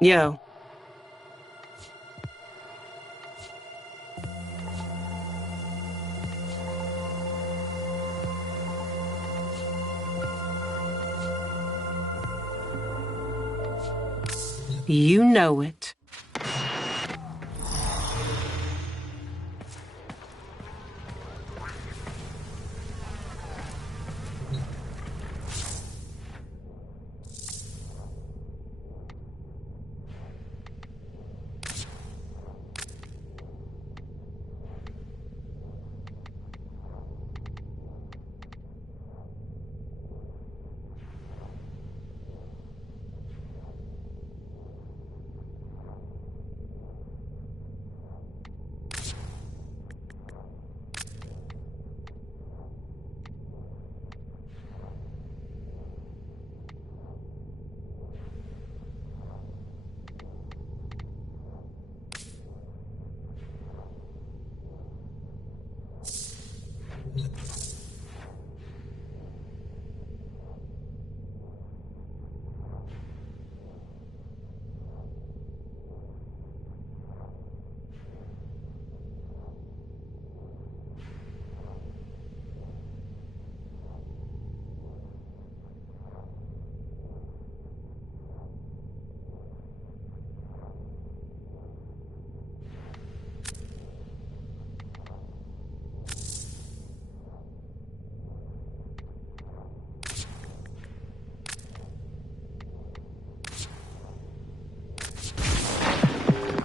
Yo, you know it.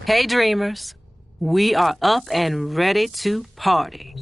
Hey, dreamers. We are up and ready to party.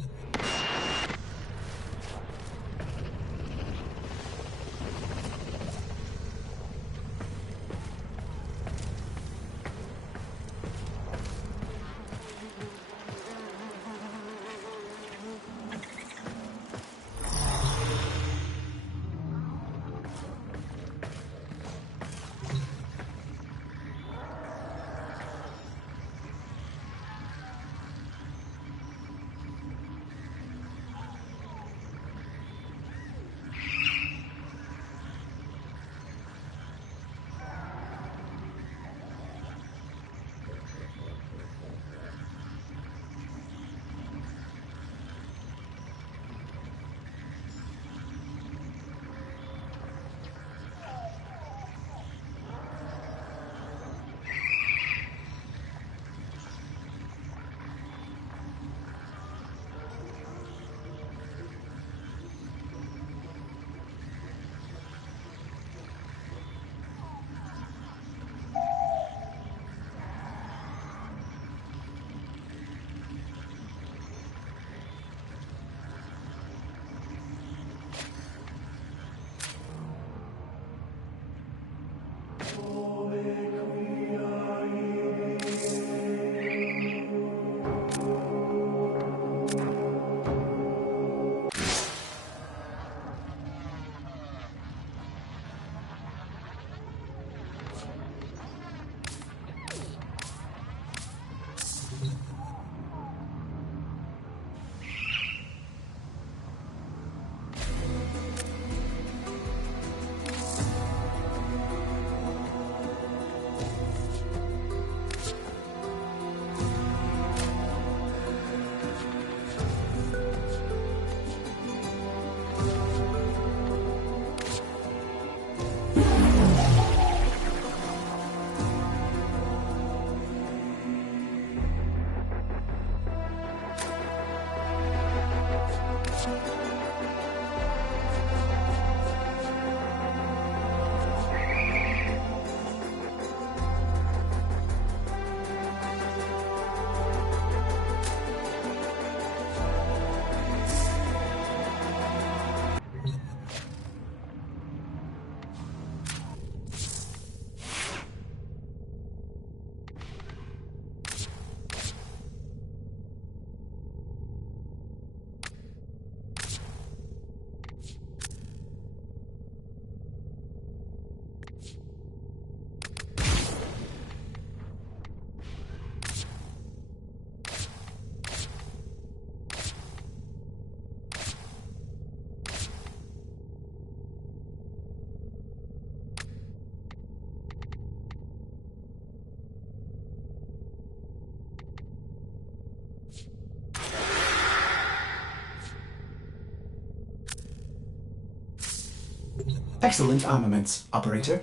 Excellent armaments, operator.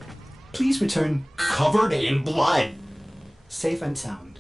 Please return Covered in blood. safe and sound.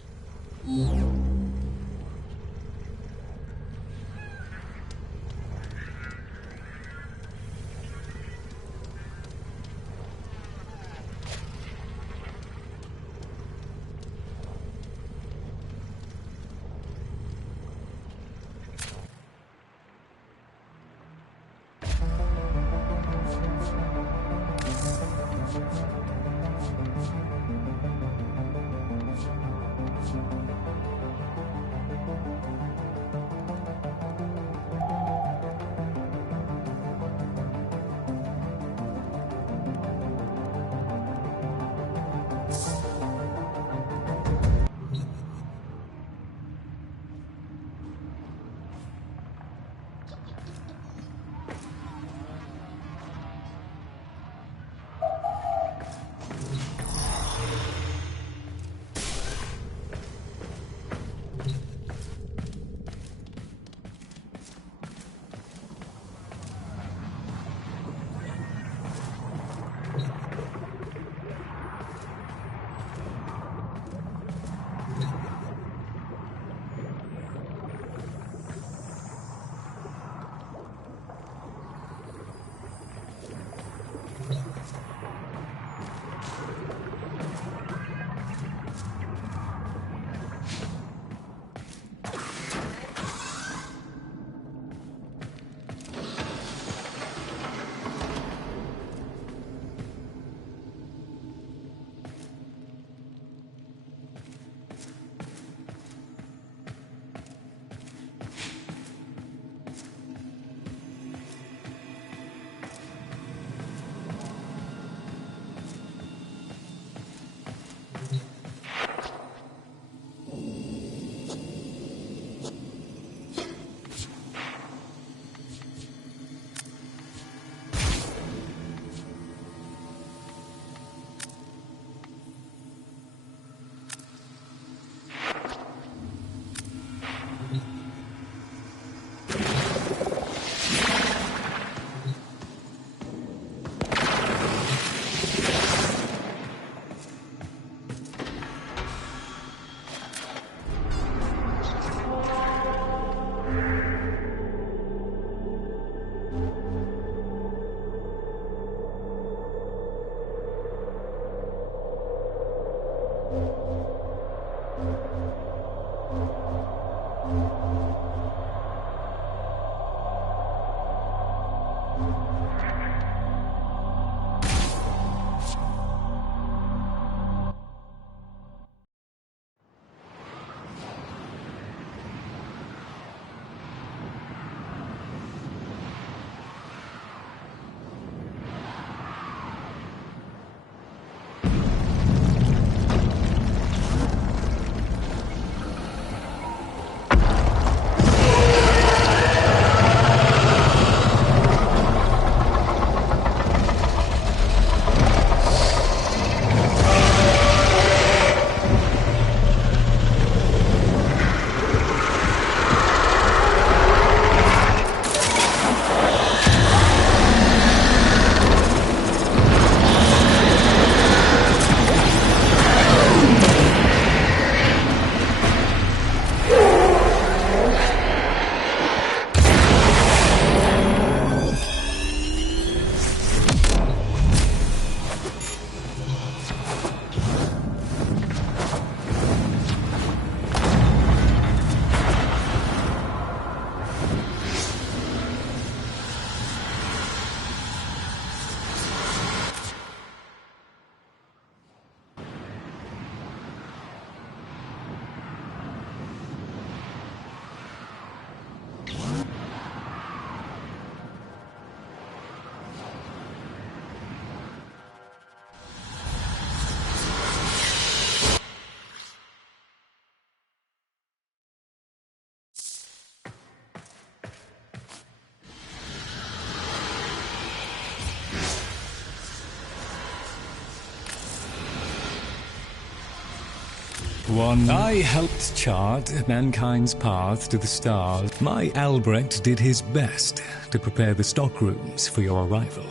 I helped chart mankind's path to the stars. My Albrecht did his best to prepare the stockrooms for your arrival.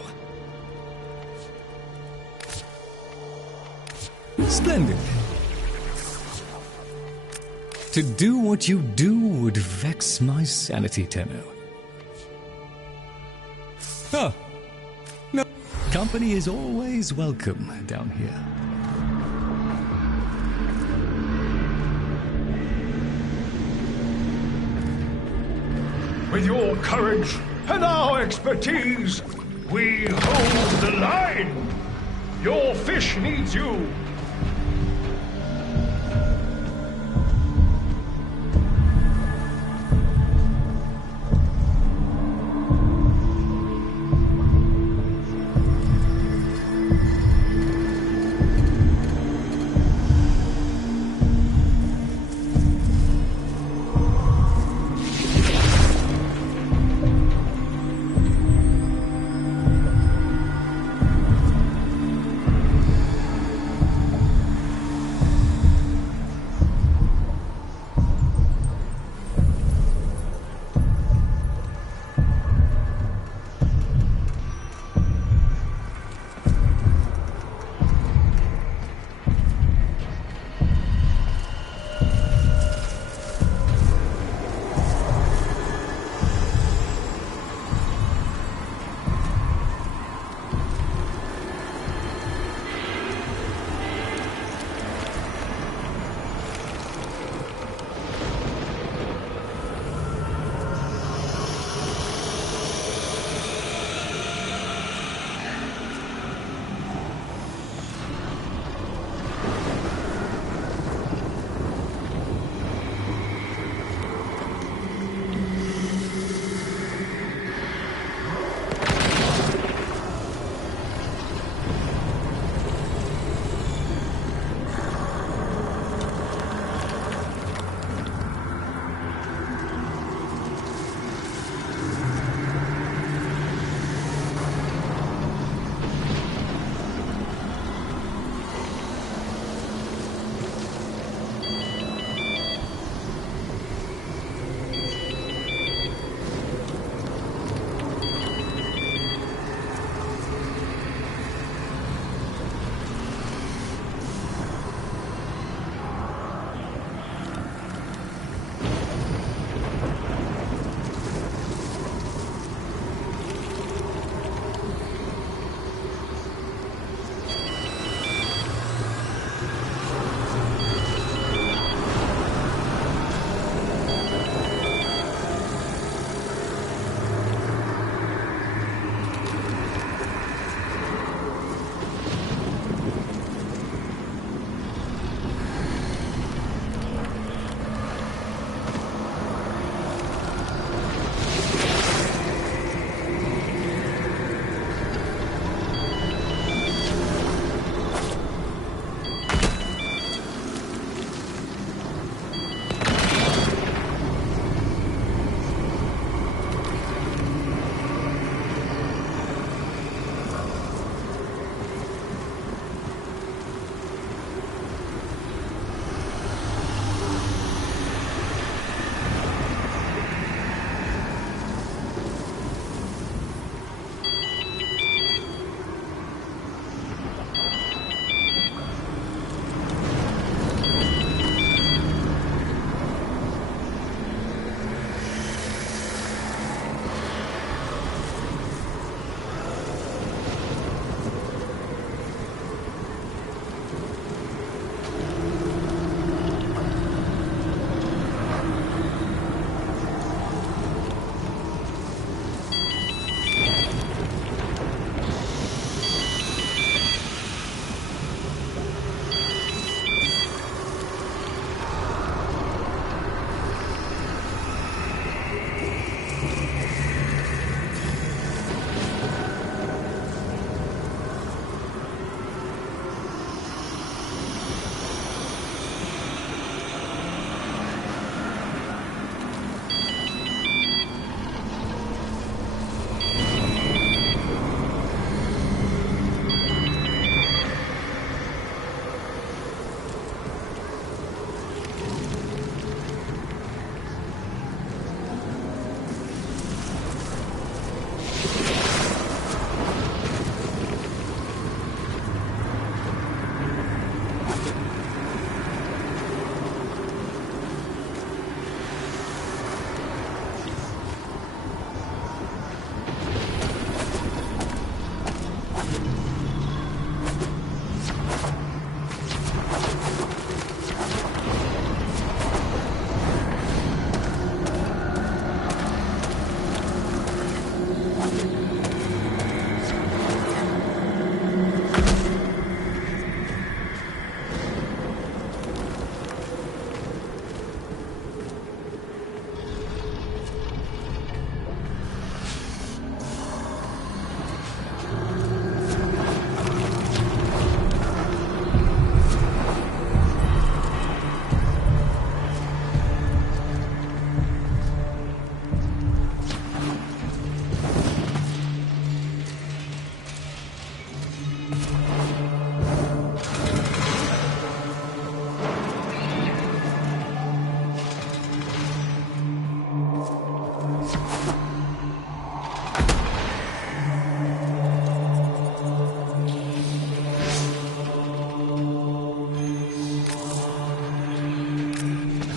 Splendid. To do what you do would vex my sanity, Tenno. Oh, no. Company is always welcome down here. With your courage and our expertise, we hold the line. Your fish needs you.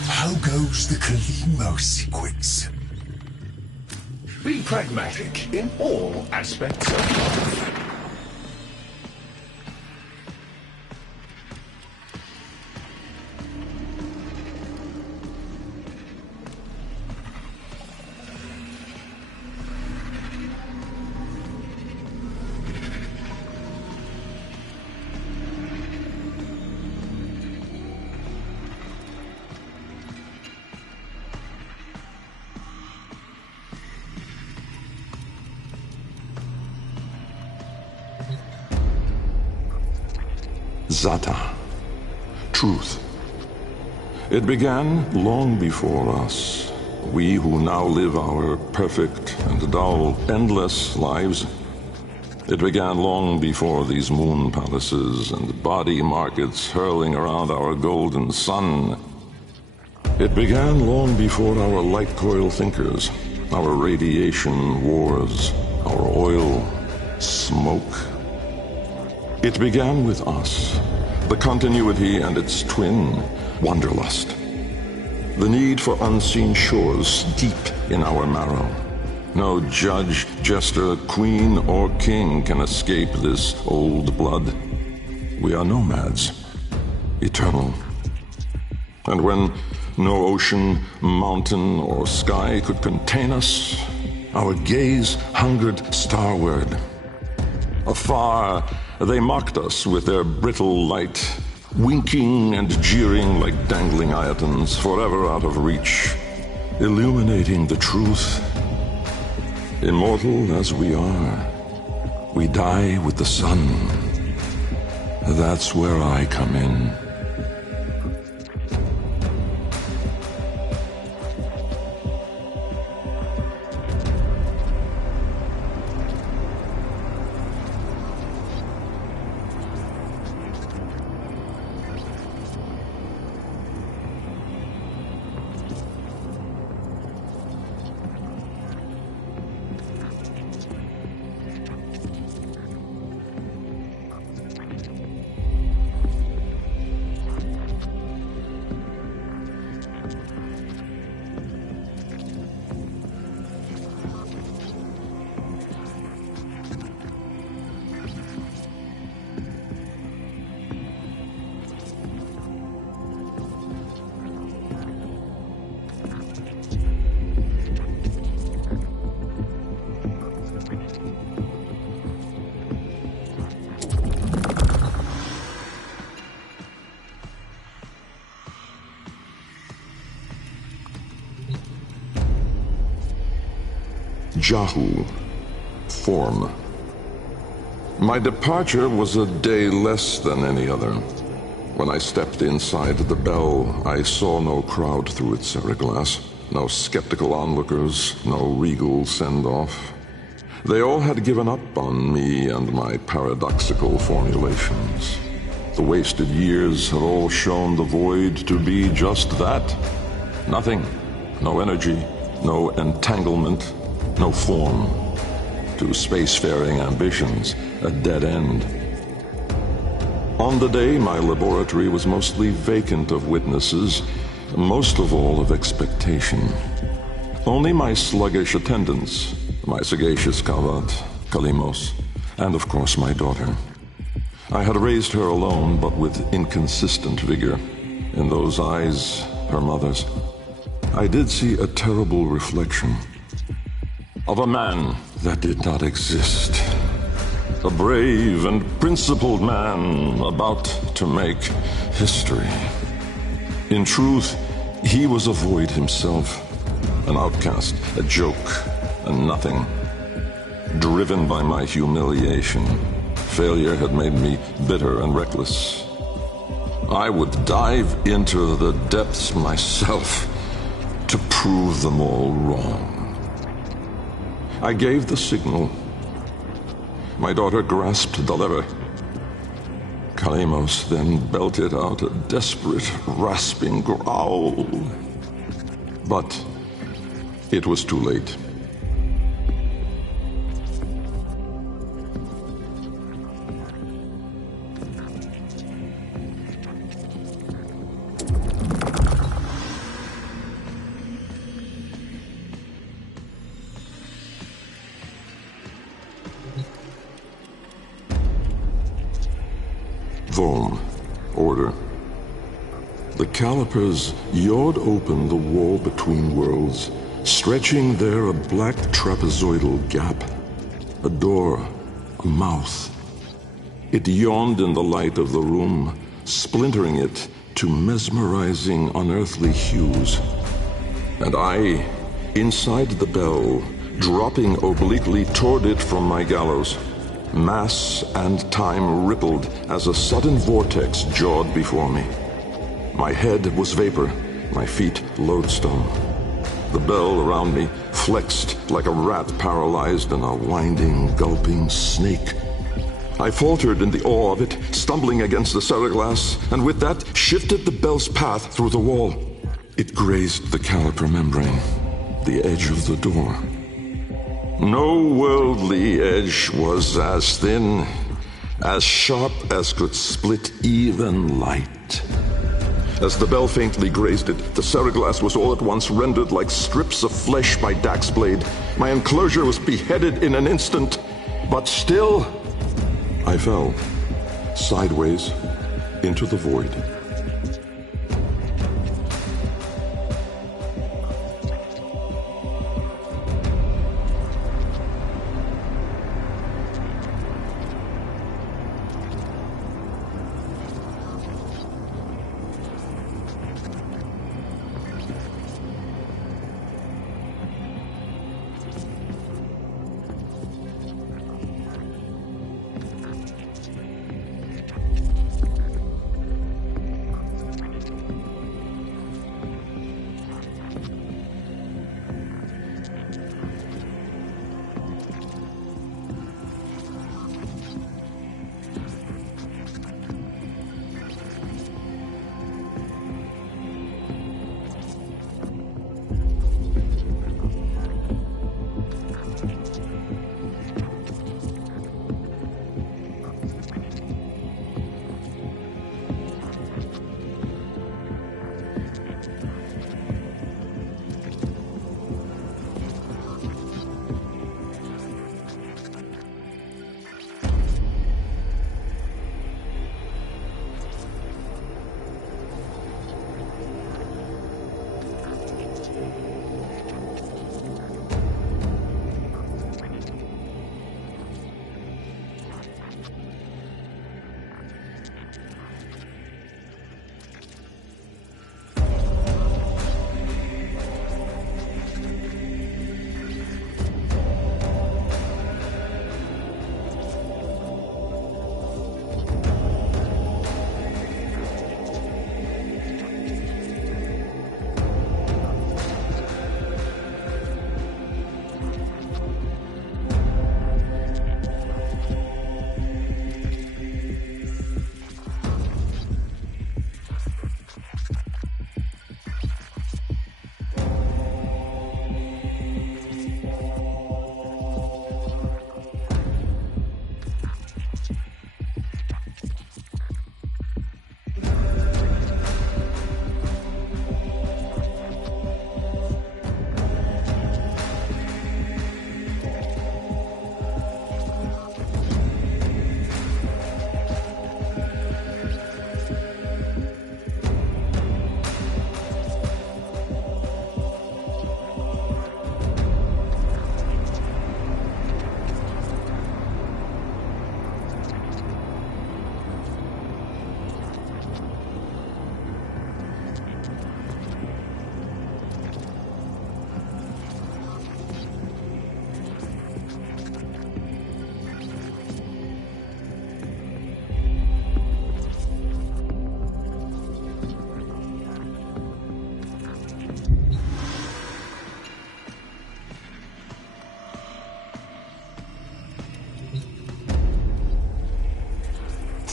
How goes the Kalimo sequence? Be pragmatic in all aspects of life. Zata. Truth. It began long before us. We who now live our perfect and dull, endless lives. It began long before these moon palaces and body markets hurling around our golden sun. It began long before our light coil thinkers, our radiation wars, our oil, smoke. It began with us, the continuity and its twin, wanderlust. The need for unseen shores deep in our marrow. No judge, jester, queen, or king can escape this old blood. We are nomads, eternal. And when no ocean, mountain, or sky could contain us, our gaze hungered starward. Afar, they mocked us with their brittle light, winking and jeering like dangling iotons, forever out of reach, illuminating the truth. Immortal as we are, we die with the sun. That's where I come in. Jahu, form. My departure was a day less than any other. When I stepped inside the bell, I saw no crowd through its glass, no skeptical onlookers, no regal send-off. They all had given up on me and my paradoxical formulations. The wasted years had all shown the void to be just that. Nothing. No energy, no entanglement, no form. To spacefaring ambitions, a dead end. On the day, my laboratory was mostly vacant of witnesses, most of all of expectation. Only my sluggish attendants, my sagacious Kavat, Kalimos, And of course, my daughter. I had raised her alone, but with inconsistent vigor. In those eyes, her mother's, I did see a terrible reflection of a man that did not exist. A brave and principled man about to make history. In truth, he was a void himself, an outcast, a joke, and nothing. Driven by my humiliation, failure had made me bitter and reckless. I would dive into the depths myself to prove them all wrong. I gave the signal. My daughter grasped the lever. Kalemos then belted out a desperate, rasping growl. But it was too late. Vorm. Order. The calipers yawed open the wall between worlds, stretching there a black trapezoidal gap. A door, a mouth. It yawned in the light of the room, splintering it to mesmerizing, unearthly hues. And I, inside the bell, dropping obliquely toward it from my gallows. Mass and time rippled as a sudden vortex jawed before me. My head was vapor, my feet lodestone. The bell around me flexed like a rat paralyzed in a winding, gulping snake. I faltered in the awe of it, stumbling against the ceraglass, and with that shifted the bell's path through the wall. It grazed the caliper membrane, the edge of the door. No worldly edge was as thin, as sharp as could split even light. As the bell faintly grazed it, the ceraglass was all at once rendered like strips of flesh by Dax's blade. My enclosure was beheaded in an instant, but still, I fell, sideways, into the void.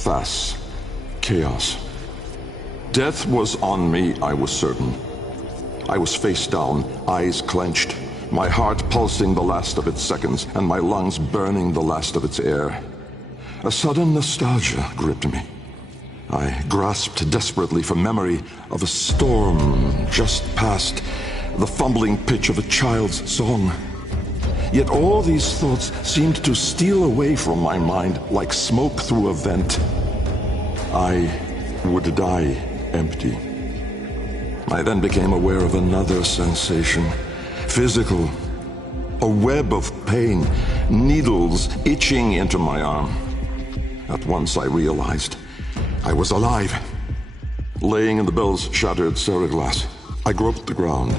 Thas. Chaos. Death was on me, I was certain. I was face down, eyes clenched, my heart pulsing the last of its seconds, and my lungs burning the last of its air. A sudden nostalgia gripped me. I grasped desperately for memory of a storm just past, the fumbling pitch of a child's song. Yet all these thoughts seemed to steal away from my mind like smoke through a vent. I would die empty. I then became aware of another sensation, physical, a web of pain, needles itching into my arm. At once I realized I was alive. Laying in the bell's shattered seriglass, I groped the ground,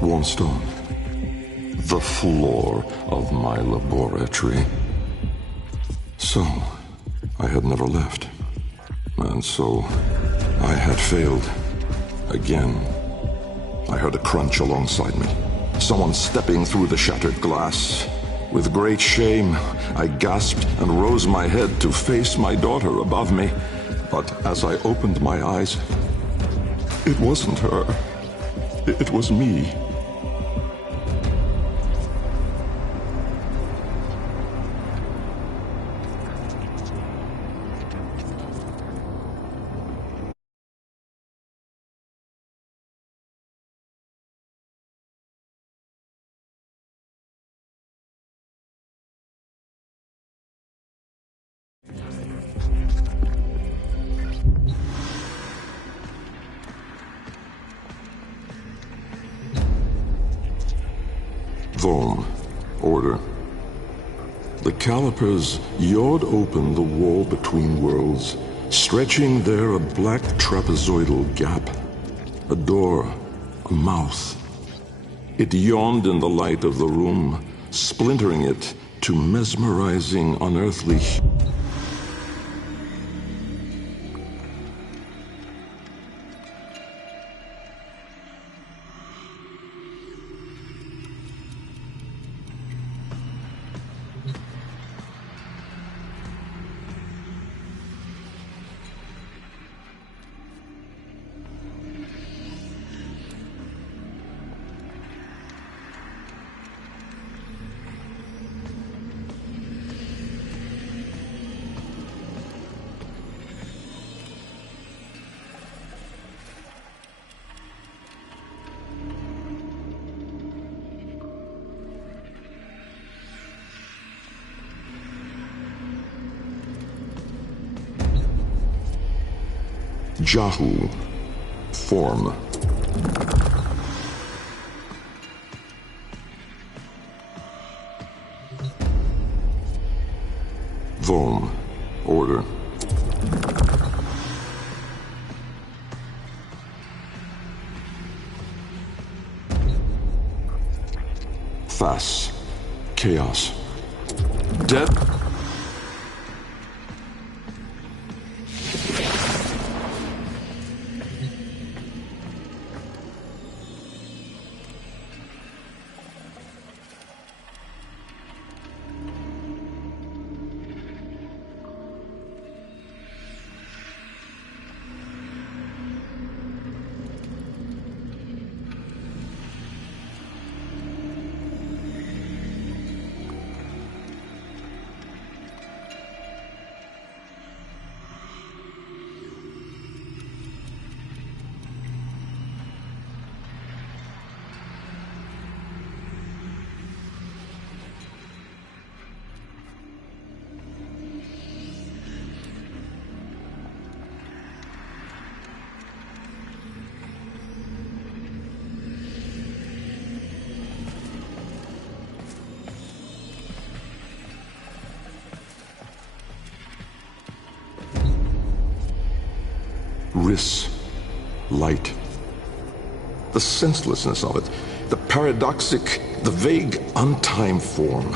warm stone, the floor of my laboratory. So, I had never left. And so, I had failed. Again. I heard a crunch alongside me. Someone stepping through the shattered glass. With great shame, I gasped and rose my head to face my daughter above me. But as I opened my eyes, it wasn't her. It was me. Vorm. Order. The calipers yawed open the wall between worlds, stretching there a black trapezoidal gap. A door. A mouth. It yawned in the light of the room, splintering it to mesmerizing, unearthly. Jahu. Form. Vorm. Order. Thas. Chaos. Death. Riss. Light. The senselessness of it. The paradoxic, the vague, untimed form.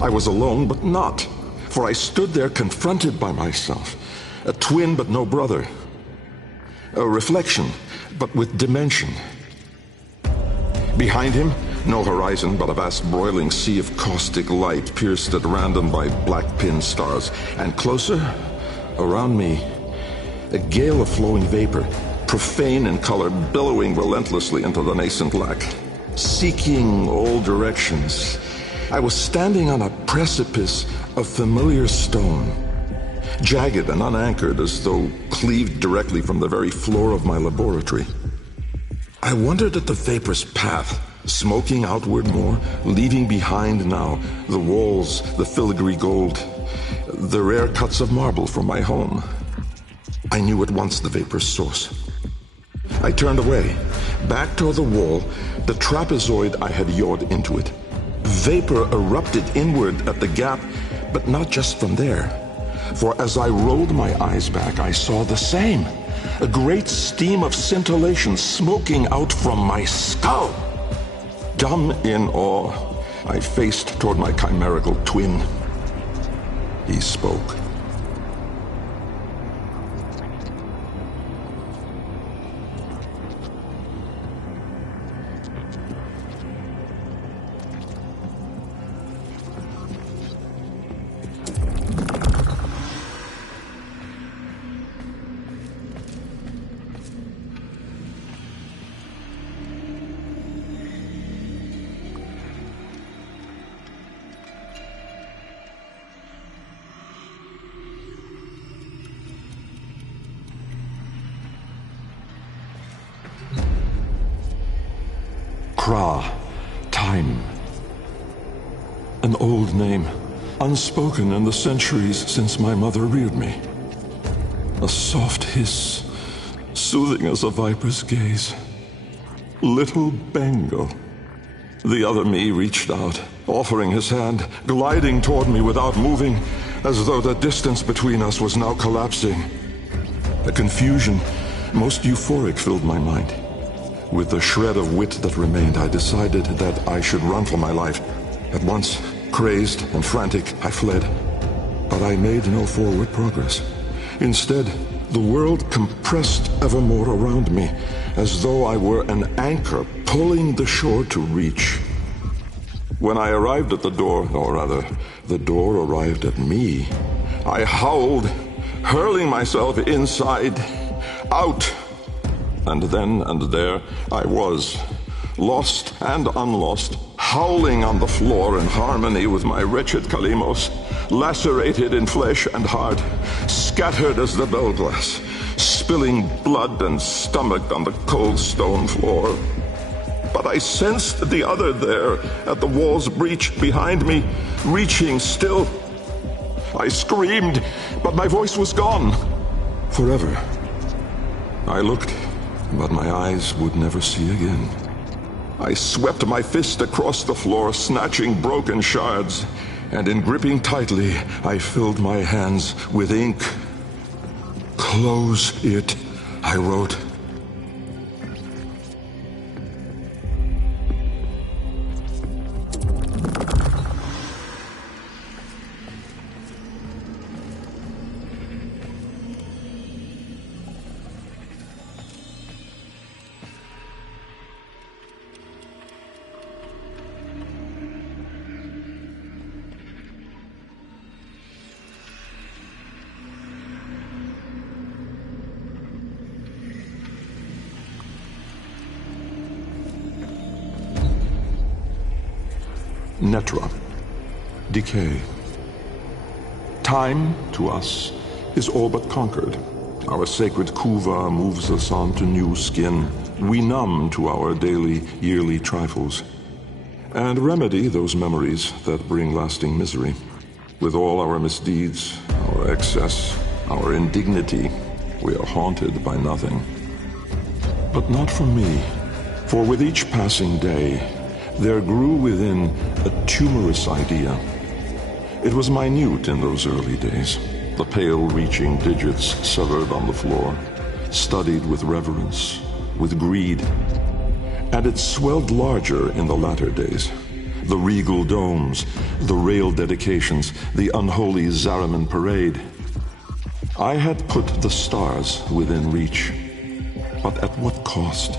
I was alone, but not. For I stood there confronted by myself. A twin, but no brother. A reflection, but with dimension. Behind him, no horizon, but a vast broiling sea of caustic light pierced at random by black pin stars. And closer, Around me, a gale of flowing vapor, profane in color, billowing relentlessly into the nascent lack, seeking all directions. I was standing on a precipice of familiar stone, jagged and unanchored as though cleaved directly from the very floor of my laboratory. I wondered at the vapor's path, smoking outward more, leaving behind now the walls, the filigree gold, the rare cuts of marble from my home. I knew at once the vapor's source. I turned away, back toward the wall, the trapezoid I had yawed into it. Vapor erupted inward at the gap, but not just from there. For as I rolled my eyes back, I saw the same. A great steam of scintillation smoking out from my skull. Dumb in awe, I faced toward my chimerical twin. He spoke. Time. An old name, unspoken in the centuries since my mother reared me. A soft hiss, soothing as a viper's gaze. Little Bengal. The other me reached out, offering his hand, gliding toward me without moving, as though the distance between us was now collapsing. A confusion, most euphoric, filled my mind. With the shred of wit that remained, I decided that I should run for my life. At once, crazed and frantic, I fled. But I made no forward progress. Instead, the world compressed ever more around me, as though I were an anchor pulling the shore to reach. When I arrived at the door, or rather, the door arrived at me, I howled, hurling myself inside, out. And then and there I was, lost and unlost, howling on the floor in harmony with my wretched Kalimos, lacerated in flesh and heart, scattered as the bell glass, spilling blood and stomach on the cold stone floor. But I sensed the other there, at the wall's breach behind me, reaching still. I screamed, but my voice was gone. Forever. I looked, but my eyes would never see again. I swept my fist across the floor, snatching broken shards, and in gripping tightly, I filled my hands with ink. Close it, I wrote. Netra. Decay. Time, to us, is all but conquered. Our sacred kuva moves us on to new skin. We numb to our daily, yearly trifles, and remedy those memories that bring lasting misery. With all our misdeeds, our excess, our indignity, we are haunted by nothing. But not for me, for with each passing day, there grew within a tumorous idea. It was minute in those early days, the pale reaching digits severed on the floor, studied with reverence, with greed. And it swelled larger in the latter days. The regal domes, the rail dedications, the unholy Zariman parade. I had put the stars within reach, but at what cost?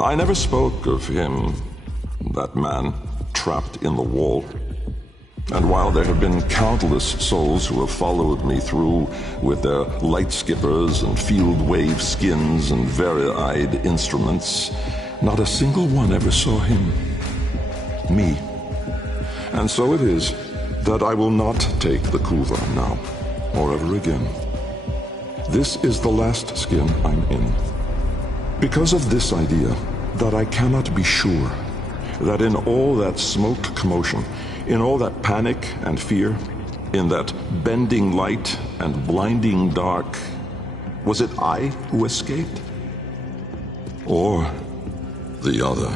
I never spoke of him, that man trapped in the wall. And while there have been countless souls who have followed me through with their light skippers and field wave skins and very-eyed instruments, not a single one ever saw him. Me. And so it is that I will not take the Kuva now, or ever again. This is the last skin I'm in. Because of this idea, that I cannot be sure that in all that smoked commotion, in all that panic and fear, in that bending light and blinding dark, was it I who escaped? Or the other?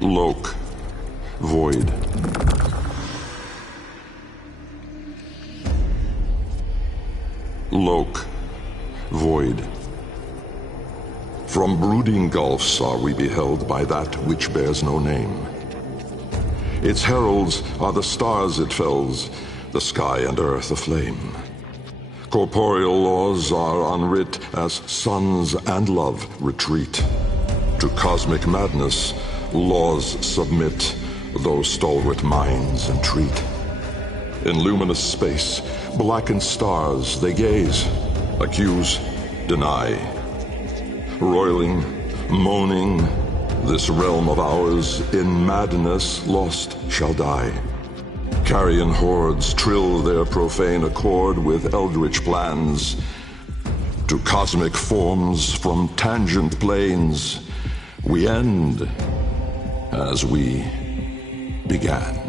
Loke. Void. Loke. Void. From brooding gulfs are we beheld by that which bears no name. Its heralds are the stars it fells, the sky and earth aflame. Corporeal laws are unwrit as suns and love retreat. To cosmic madness, laws submit, though stalwart minds entreat. In luminous space, blackened stars they gaze, accuse, deny. Roiling, moaning, this realm of ours in madness lost shall die. Carrion hordes trill their profane accord with eldritch plans. To cosmic forms from tangent planes, we end as we began.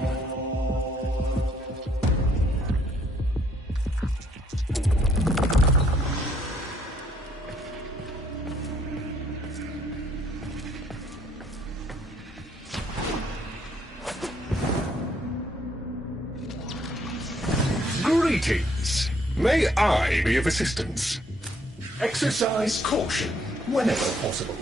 Greetings. May I be of assistance? Exercise caution whenever possible.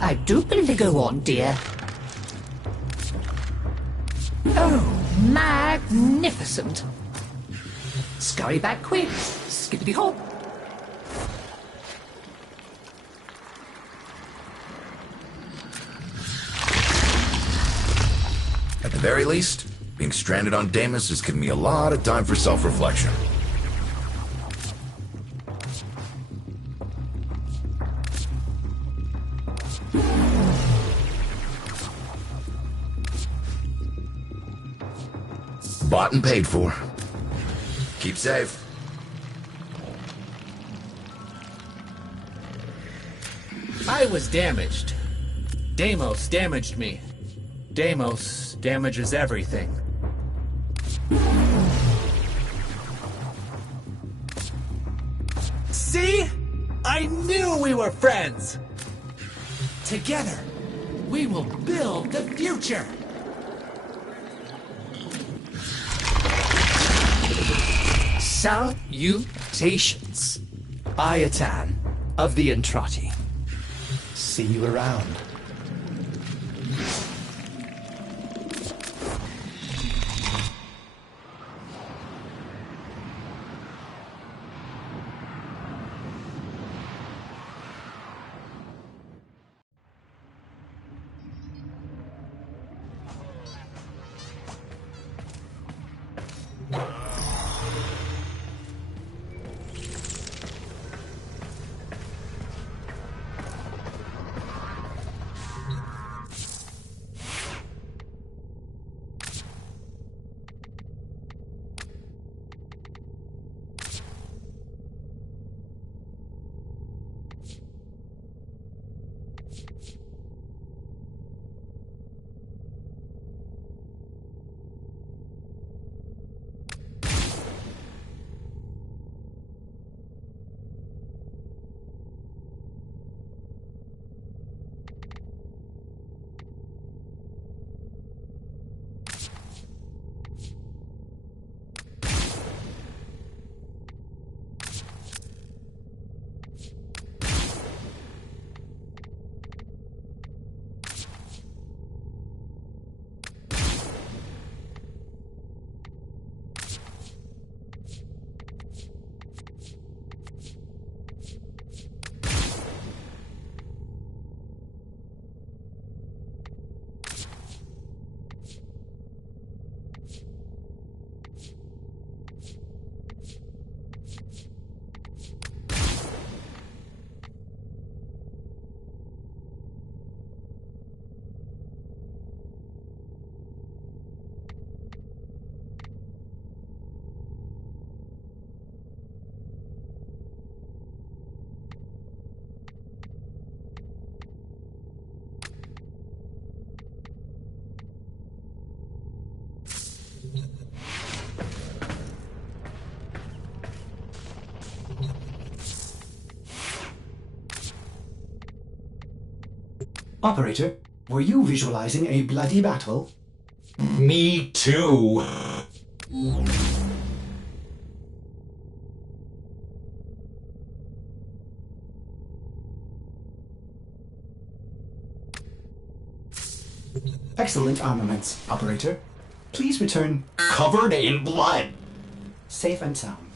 I do believe. Go on, dear. Oh, magnificent. Scurry back quick. Skippity hop. At the very least, being stranded on Deimos has given me a lot of time for self-reflection. Bought and paid for. Keep safe. I was damaged. Deimos damaged me. Deimos damages everything. See? I knew we were friends! Together, we will build the future! Salutations. Ayatan of the Entrati. See you around. Operator, were you visualizing a bloody battle? Me too. Excellent armaments, Operator. Please return Covered in blood. safe and sound.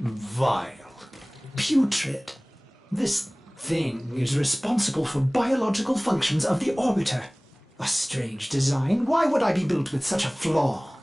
Vile. Putrid. This thing is responsible for biological functions of the orbiter. A strange design. Why would I be built with such a flaw?